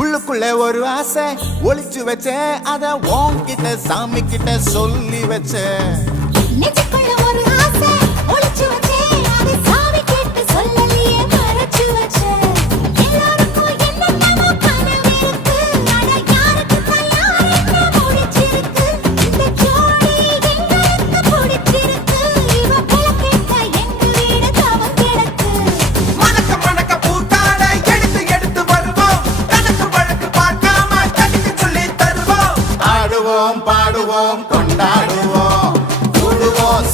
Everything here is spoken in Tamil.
உள்ளுக்குள்ள ஒரு ஆசை ஒளிச்சு வச்சேன், அத உன்கிட்ட சாமி கிட்ட சொல்லி வச்சேன். நெஞ்சுக்குள்ள ஒரு ஆசை ஒளிச்சு வச்சேன், அதை சாமி கிட்ட சொல்லலையே மறைச்சு வச்சேன். எல்லாருக்கும் என்னென்னமோ கனவு இருக்கு, அட யாருக்கு தான் யாருக்கு பிடிச்சிருக்கு. இந்த ஜோடி எங்களுக்கு பிடிச்சிருக்கு, இவ கிட்ட எங்க வீடு தவம் கிடக்கு. மணக்க மணக்க பூத்தாட எடுத்து எடுத்து வருவோம், கணக்கு வழக்கு பார்க்காம கட்டிக்கு சொல்லி தருவோம். ஆடுவோம் பாடுவோம் கொண்டாடுவோம் கூடுவோம்